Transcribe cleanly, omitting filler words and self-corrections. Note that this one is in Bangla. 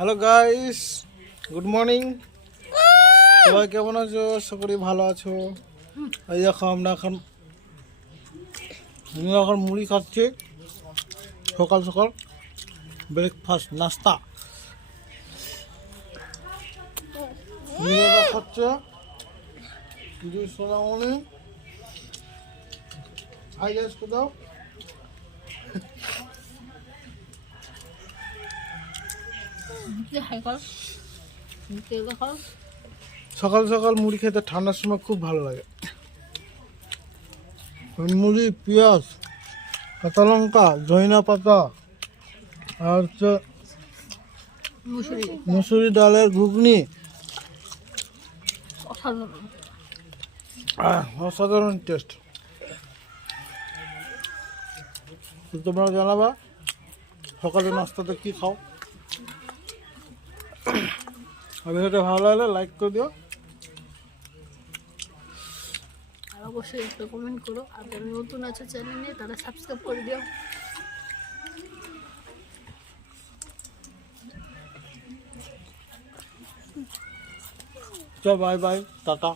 Hello guys, good morning. সবাই কেমন আছো? আশা করি ভালো আছো। এই দেখো আমরা এখন মুড়ি খাচ্ছি সকাল সকাল, ব্রেকফাস্ট নাস্তা। মেয়েরা খাচ্ছে দুই সোনামণি। হাই গাইস, কোথাও সকাল সকাল মুড়ি খেতে ঠান্ডার সময় খুব ভালো লাগে। মুড়ি, পেঁয়াজ, কাঁচা লঙ্কা, ধনিয়া পাতা, আর হচ্ছে মুসুরি ডালের ঘুগনি। অসাধারণ টেস্ট। তোমরা জানাবা সকালে নাস্তাতে কি খাও। ভিডিওটা ভালো লাগলে লাইক করে দিও, আর অবশ্যই একটা কমেন্ট করো। আর যারা নতুন আছে চ্যানেলে তারা সাবস্ক্রাইব করে দিও। চল বাই বাই, টাটা।